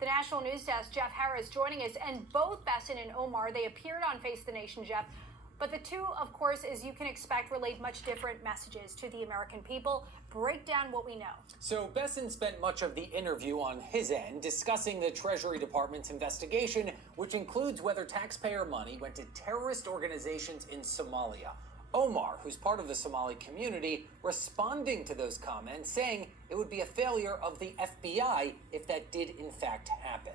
The National News Desk, Jeff Harris, joining us. And both Besson and Omar, they appeared on Face the Nation, Jeff. But the two, of course, as you can expect, relayed much different messages to the American people. Break down what we know. So Besson spent much of the interview on his end discussing the Treasury Department's investigation, which includes whether taxpayer money went to terrorist organizations in Somalia. Omar, who's part of the Somali community, responding to those comments, saying it would be a failure of the FBI if that did in fact happen.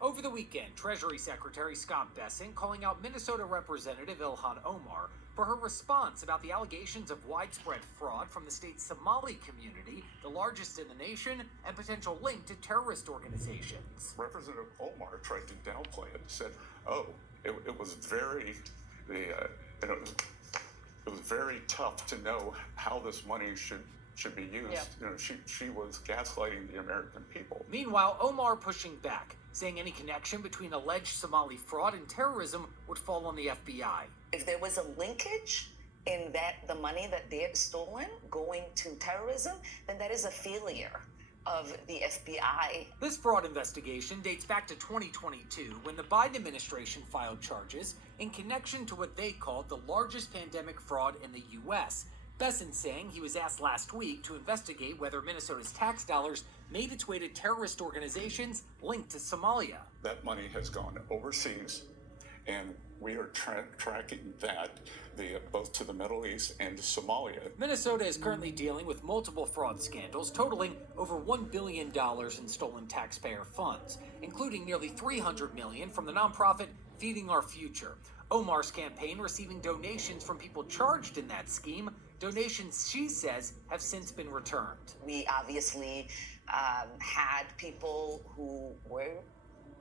Over the weekend, Treasury Secretary Scott Besson calling out Minnesota Representative Ilhan Omar for her response about the allegations of widespread fraud from the state's Somali community, the largest in the nation, and potential link to terrorist organizations. Representative Omar tried to downplay it and said, "Oh, it was very, it was very tough to know how this money should be used." Yeah. You know, she was gaslighting the American people. Meanwhile, Omar pushing back, saying any connection between alleged Somali fraud and terrorism would fall on the FBI. If there was a linkage in that the money that they had stolen going to terrorism, then that is a failure of the FBI. This fraud investigation dates back to 2022 when the Biden administration filed charges in connection to what they called the largest pandemic fraud in the U.S. Besson saying he was asked last week to investigate whether Minnesota's tax dollars made its way to terrorist organizations linked to Somalia. That money has gone overseas, and we are tracking that both to the Middle East and to Somalia. Minnesota is currently dealing with multiple fraud scandals totaling over $1 billion in stolen taxpayer funds, including nearly $300 million from the nonprofit Feeding Our Future. Omar's campaign receiving donations from people charged in that scheme, donations she says have since been returned. We obviously had people who were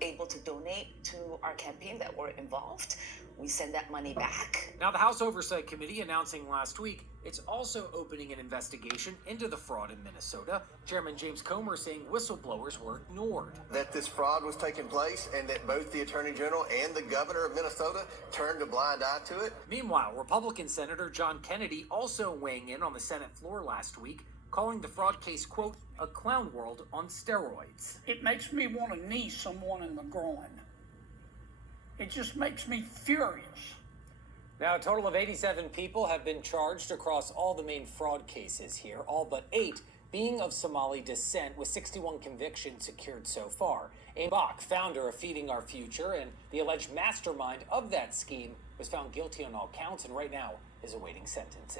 able to donate to our campaign that were involved. We send that money back. Now, the House Oversight Committee announcing last week it's also opening an investigation into the fraud in Minnesota. Chairman James Comer saying whistleblowers were ignored. That this fraud was taking place and that both the Attorney General and the Governor of Minnesota turned a blind eye to it. Meanwhile, Republican Senator John Kennedy also weighing in on the Senate floor last week, calling the fraud case, quote, a clown world on steroids. It makes me want to knee someone in the groin. It just makes me furious. Now, a total of 87 people have been charged across all the main fraud cases here, all but 8 being of Somali descent, with 61 convictions secured so far. Aim Bach, founder of Feeding Our Future and the alleged mastermind of that scheme, was found guilty on all counts and right now is awaiting sentencing.